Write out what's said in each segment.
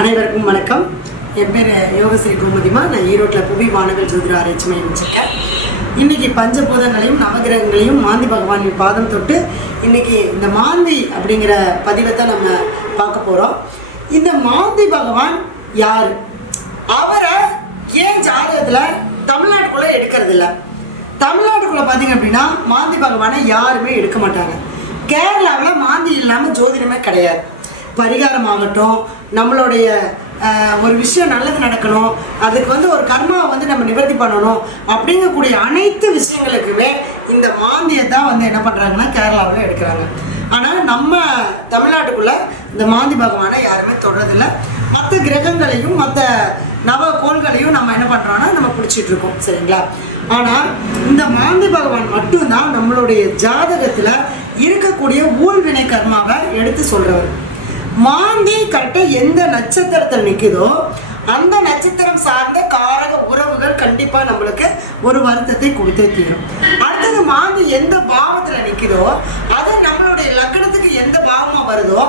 அனைவருக்கும் வணக்கம். என் பேர் யோகஸ்ரீ கோமதிமா நான் ஈரோட்டில் புவி வானவில் ஜோதிர ஆராய்ச்சி மையம் வச்சிருக்கேன். இன்றைக்கி பஞ்சபூதங்களையும் நவகிரகங்களையும் மாந்தி பகவானின் பாதம் தொட்டு இன்னைக்கு இந்த மாந்தி அப்படிங்கிற பதிவை தான் நம்ம பார்க்க போகிறோம் இந்த மாந்தி பகவான் யார்? அவரை ஏன் ஜாதகத்தில் தமிழ்நாட்டுக்குள்ளே எடுக்கிறது இல்லை தமிழ்நாட்டுக்குள்ளே பார்த்தீங்க அப்படின்னா மாந்தி பகவானை யாருமே எடுக்க மாட்டாங்க. கேரளாவில் மாந்தி இல்லாமல் ஜோதிடமே கிடையாது. பரிகாரம் ஆகட்டும் நம்மளுடைய ஒரு விஷயம் நல்லது நடக்கணும் அதுக்கு வந்து ஒரு கர்மாவை வந்து நம்ம நிவர்த்தி பண்ணணும் அப்படிங்கக்கூடிய அனைத்து விஷயங்களுக்குமே இந்த மாந்தியை தான் வந்து என்ன பண்ணுறாங்கன்னா கேரளாவில் எடுக்கிறாங்க. ஆனால் நம்ம தமிழ்நாட்டுக்குள்ளே இந்த மாந்தி பகவானை யாருமே தொடுறதில்ல. மற்ற கிரகங்களையும் மற்ற நவ கோள்களையும் நம்ம என்ன பண்ணுறோன்னா நம்ம பிடிச்சிட்டு இருக்கோம். சரிங்களா? ஆனால் இந்த மாந்தி பகவான் மட்டும்தான் நம்மளுடைய ஜாதகத்தில் இருக்கக்கூடிய ஊழ்வினை கர்மாவை எடுத்து சொல்கிறவர் மாந்தி கரெக்டாக எந்த நட்சத்திரத்தில் நிற்குதோ அந்த நட்சத்திரம் சார்ந்த காரக உறவுகள் கண்டிப்பாக நம்மளுக்கு ஒரு வருத்தத்தை கொடுத்தே தீரும். அடுத்தது மாந்தி எந்த பாவத்தில் நிற்குதோ அது நம்மளுடைய லக்னத்துக்கு எந்த பாவமாக வருதோ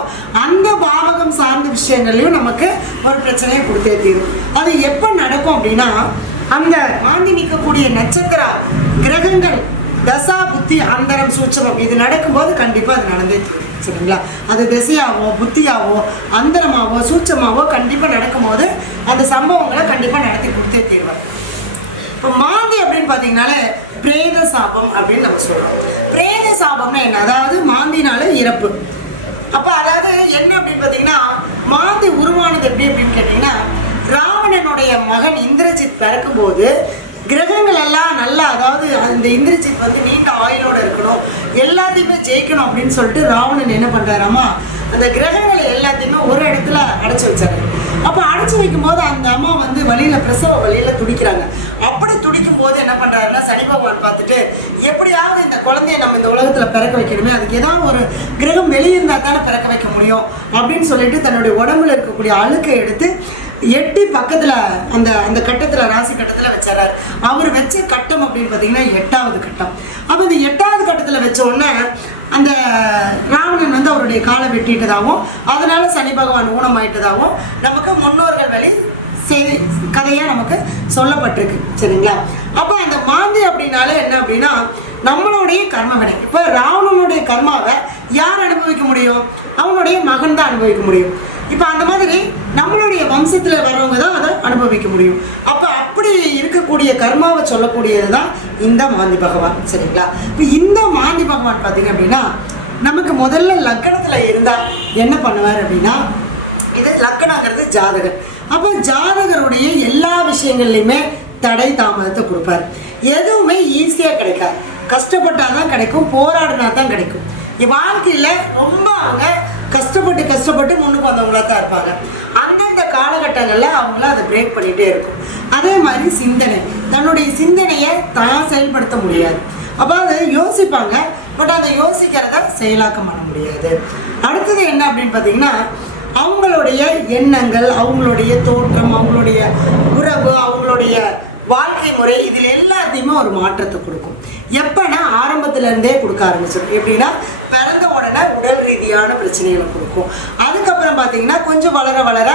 அந்த பாவகம் சார்ந்த விஷயங்கள்லையும் நமக்கு ஒரு பிரச்சனையை கொடுத்தே தீரும். அது எப்போ நடக்கும் அப்படின்னா அந்த மாந்தி நிற்கக்கூடிய நட்சத்திர கிரகங்கள் தசா புத்தி அந்தரம் சூட்சமம். இது நடக்கும்போது கண்டிப்பாக அது நடந்தே தீரும் சரிங்களா? அது திசையாவோ புத்தியாவோ அந்தரமாவோ சூட்சமாவோ கண்டிப்பாக நடக்கும்போது அந்த சம்பவங்களை கண்டிப்பாக நடத்தி கொடுத்தே தீர்வார் இப்போ மாந்தி அப்படின்னு பார்த்தீங்கன்னாலே பிரேத சாபம் அப்படின்னு நம்ம சொல்கிறோம் பிரேத சாபம்னா என்ன? அதாவது மாந்தினால இறப்பு. அப்போ அதாவது என்ன அப்படின்னு பார்த்தீங்கன்னா மாந்தி உருவானது எப்படி அப்படின்னு கேட்டிங்கன்னா ராவணனுடைய மகன் இந்திரஜித் பிறக்கும்போது கிரகங்கள் எல்லாம் நல்லா அதாவது அந்த இந்திரஜித் வந்து நீண்ட ஆயுளோட இருக்கணும். எல்லாத்தையுமே ஜெயிக்கணும் அப்படின்னு சொல்லிட்டு ராவணன் என்ன பண்ணுறாராமா அந்த கிரகங்களை எல்லாத்தையுமே ஒரு இடத்துல அடைச்சி வச்சாரு. அப்போ அடைச்சி வைக்கும்போது அந்த அம்மா வந்து வழியில் பிரசவ வழியில் துடிக்கிறாங்க. அப்படி துடிக்கும் போது என்ன பண்ணுறாருன்னா சனி பகவான் பார்த்துட்டு எப்படியாவது இந்த குழந்தைய நம்ம இந்த உலகத்தில் பிறக்க வைக்கணுமே அதுக்கு ஏதாவது ஒரு கிரகம் வெளியிருந்தால் தானே பிறக்க வைக்க முடியும் அப்படின்னு சொல்லிட்டு தன்னுடைய உடம்புல இருக்கக்கூடிய அழுக்கை எடுத்து எட்டி பக்கத்தில் அந்த அந்த கட்டத்தில் ராசி கட்டத்தில் வச்சாரார். அவர் வச்ச கட்டம் அப்படின்னு பார்த்தீங்கன்னா எட்டாவது கட்டம். அப்போ இந்த எட்டாவது கட்டத்தில் வச்ச உடனே அந்த ராவணன் வந்து அவருடைய காலை வெட்டிட்டதாகவும் அதனால சனி பகவான் ஊனமாயிட்டதாகவும் நமக்கு முன்னோர்கள் வழி செய்தி கதையாக நமக்கு சொல்லப்பட்டிருக்கு. சரிங்களா? அப்போ அந்த மாந்தி அப்படின்னாலே என்ன அப்படின்னா நம்மளுடைய கர்ம வினை இப்போ ராவணனுடைய கர்மாவை யார் அனுபவிக்க முடியும்? அவனுடைய மகன் தான் அனுபவிக்க முடியும். இப்போ அந்த மாதிரி நம்மளுடைய வம்சத்தில் வர்றவங்க தான் அதை அனுபவிக்க முடியும். அப்போ அப்படி இருக்கக்கூடிய கர்மாவை சொல்லக்கூடியது தான் இந்த மாந்தி பகவான். சரிங்களா? இப்போ இந்த மாந்தி பகவான் பார்த்தீங்க அப்படின்னா நமக்கு முதல்ல லக்கணத்தில் இருந்தால் என்ன பண்ணுவார் அப்படின்னா இது லக்கணங்கிறது ஜாதகர். அப்போ ஜாதகருடைய எல்லா விஷயங்கள்லையுமே தடை தாமதத்தை கொடுப்பார். எதுவுமே ஈஸியாக கிடைக்காது. கஷ்டப்பட்டால் தான் கிடைக்கும் போராடினா தான் கிடைக்கும். இ- வாழ்க்கையில் ரொம்ப அவங்க கஷ்டப்பட்டு கஷ்டப்பட்டு முன்னுக்கு வந்தவங்களா தான் இருப்பாங்க. அந்தந்த காலகட்டங்களில் அவங்கள அதை பிரேக் பண்ணிகிட்டே இருக்கும். அதே மாதிரி சிந்தனை. தன்னுடைய சிந்தனையை தான் செயல்படுத்த முடியாது. அப்போ அதை யோசிப்பாங்க. பட் அதை யோசிக்கிறத செயலாக்கம் பண்ண முடியாது. அடுத்தது என்ன அப்படின்னு பார்த்தீங்கன்னா அவங்களுடைய எண்ணங்கள் அவங்களுடைய தோற்றம் அவங்களுடைய உறவு அவங்களுடைய வாழ்க்கை முறை இதில் எல்லாத்தையுமே ஒரு மாற்றத்தை கொடுக்கும். எப்போனா ஆரம்ப இருந்தே கொடுக்க ஆரம்பிச்சிடும் எப்படின்னா பிறந்த உடனே உடல் ரீதியான பிரச்சனைகளை கொடுக்கும். அதுக்கப்புறம் பார்த்தீங்கன்னா கொஞ்சம் வளர வளர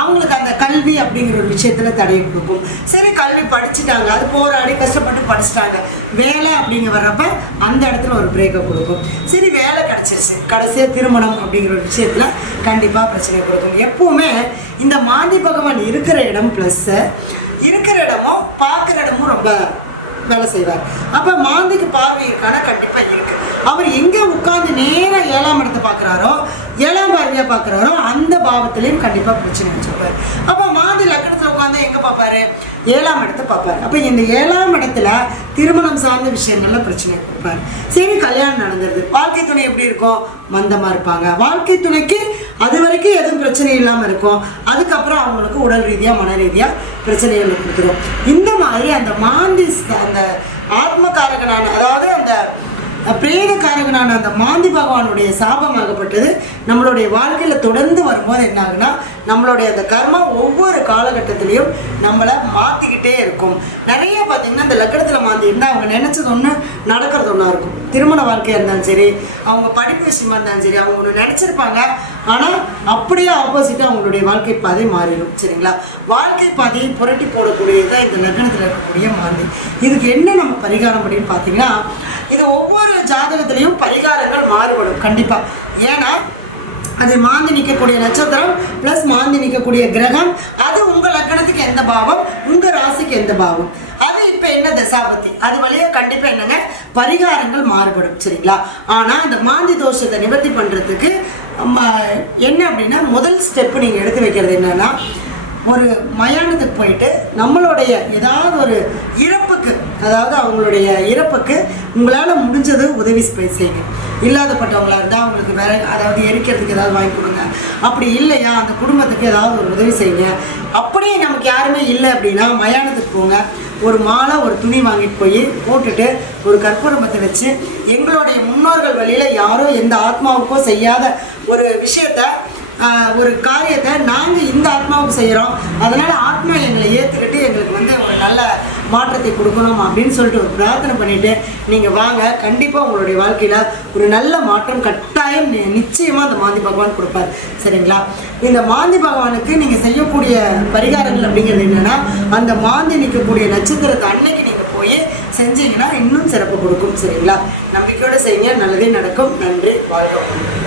அவங்களுக்கு அந்த கல்வி அப்படிங்கிற ஒரு விஷயத்தில் தடையை கொடுக்கும். சரி கல்வி படிச்சுட்டாங்க. அது போராடி கஷ்டப்பட்டு படிச்சுட்டாங்க. வேலை அப்படிங்க வர்றப்ப அந்த இடத்துல ஒரு பிரேக்கை கொடுக்கும். சரி வேலை கிடச்சிருச்சு. கடைசியாக திருமணம் அப்படிங்கிற ஒரு விஷயத்தில் கண்டிப்பாக பிரச்சனை கொடுக்கும். எப்பவுமே இந்த மாந்தி பகவான் இருக்கிற இடம் ப்ளஸ்ஸு இருக்கிற இடமும் பார்க்குற இடமும் ரொம்ப வேலை செய்வார். அப்போ மாந்திக்கு பார்வை இருக்கானா கண்டிப்பாக இருக்கு. அவர் எங்கே உட்கார்ந்து நேராக ஏழாம் இடத்தை பார்க்குறாரோ ஏழாம் பார்வையாக பார்க்குறாரோ அந்த பாவத்திலையும் கண்டிப்பாக பிரச்சனை வச்சுருப்பார். அப்போ மாந்தி லக்கணத்தில் உட்காந்து எங்கே பார்ப்பாரு ஏழாம் இடத்தை பார்ப்பாரு அப்போ இந்த ஏழாம் இடத்துல திருமணம் சார்ந்த விஷயங்கள்ல பிரச்சனை கொடுப்பாரு சரி கல்யாணம் நடந்துருது. வாழ்க்கை துணை எப்படி இருக்கும்? மந்தமாக இருப்பாங்க. வாழ்க்கை துணைக்கு அது வரைக்கும் எதுவும் பிரச்சனை இல்லாமல் இருக்கும். அதுக்கப்புறம் அவங்களுக்கு உடல் ரீதியாக மன ரீதியாக பிரச்சனைகள் கொடுத்துரும் இந்த மாதிரி அந்த மாந்தி அந்த ஆத்மகாரகனான அதாவது அந்த பிரேதக்காரகனான அந்த மாந்தி பகவானுடைய சாபமாகப்பட்டது. நம்மளுடைய வாழ்க்கையில் தொடர்ந்து வரும்போது என்ன ஆகுனா நம்மளுடைய அந்த கர்மா ஒவ்வொரு காலகட்டத்திலையும் நம்மளை மாற்றிக்கிட்டே இருக்கும். நிறைய பார்த்தீங்கன்னா இந்த லக்கணத்தில் மாந்தி இருந்தால் அவங்க நினச்சது ஒன்று நடக்கிறது ஒன்றா இருக்கும். திருமண வாழ்க்கையாக இருந்தாலும் சரி அவங்க படிப்பு விஷயமா இருந்தாலும் சரி அவங்க ஒன்று நினச்சிருப்பாங்க. ஆனால் அப்படியே ஆப்போசிட்டாக அவங்களுடைய வாழ்க்கை பாதை மாறிடும். சரிங்களா? வாழ்க்கை பாதையை புரட்டி போடக்கூடியதான் இந்த லக்னத்தில் இருக்கக்கூடிய மாந்தி. இதுக்கு என்ன நம்ம பரிகாரம் அப்படின்னு பார்த்தீங்கன்னா இது ஒவ்வொரு ஜாதகத்திலையும் பரிகாரங்கள் மாறுபடும். கண்டிப்பாக ஏன்னா அது மாந்தி நிற்கக்கூடிய நட்சத்திரம் ப்ளஸ் மாந்தி நிற்கக்கூடிய கிரகம். அது உங்கள் லக்கணத்துக்கு எந்த பாவம்? உங்கள் ராசிக்கு எந்த பாவம்? அது இப்போ என்ன தசாபத்தி அது வழியாக கண்டிப்பாக என்னங்க? பரிகாரங்கள் மாறுபடும். சரிங்களா? ஆனால் அந்த மாந்தி தோஷத்தை நிவர்த்தி பண்ணுறதுக்கு என்ன அப்படின்னா முதல் ஸ்டெப்பு நீங்கள் எடுத்து வைக்கிறது என்னென்னா ஒரு மயானத்துக்கு போயிட்டு நம்மளுடைய ஏதாவது ஒரு இறப்புக்கு அதாவது அவங்களுடைய இறப்புக்கு உங்களால் முடிஞ்சது உதவி செய்யுங்க. இல்லாதப்பட்டவங்களா இருந்தால் அவங்களுக்கு வேற அதாவது எரிக்கிறதுக்கு ஏதாவது வாங்கி கொடுங்க. அப்படி இல்லையா அந்த குடும்பத்துக்கு ஏதாவது ஒரு உதவி செய்யுங்க. அப்படியே நமக்கு யாருமே இல்லை அப்படின்னா மயானத்துக்கு போங்க. ஒரு மாலை ஒரு துணி வாங்கிட்டு போய் போட்டுட்டு ஒரு கற்பூரம்பத்தை வச்சு எங்களுடைய முன்னோர்கள் வழியில் யாரோ எந்த ஆத்மாவுக்கோ செய்யாத ஒரு விஷயத்த ஒரு காரியத்தை நாங்கள் இந்த ஆத்மாவுக்கு செய்கிறோம் அதனால் ஆத்மா எங்களை ஏற்றுக்கிட்டு எங்களுக்கு வந்து ஒரு நல்ல மாற்றத்தை கொடுக்கணும் அப்படின்னு சொல்லிட்டு ஒரு பிரார்த்தனை பண்ணிட்டு நீங்கள் வாங்க கண்டிப்பாக உங்களுடைய வாழ்க்கையில் ஒரு நல்ல மாற்றம் கட்டாயம் நிச்சயமாக நிச்சயமா அந்த மாந்தி பகவான் கொடுப்பார். சரிங்களா? இந்த மாந்தி பகவானுக்கு நீங்கள் செய்யக்கூடிய பரிகாரங்கள் அப்படிங்கிறது என்னன்னா அந்த மாந்தி நிற்கக்கூடிய நட்சத்திரத்தை அன்னைக்கு நீங்கள் போய் செஞ்சீங்கன்னா இன்னும் சிறப்பு கொடுக்கும். சரிங்களா? நம்பிக்கையோடு செய்யுங்க. நல்லதே நடக்கும். நன்றி. வாழ்க்கை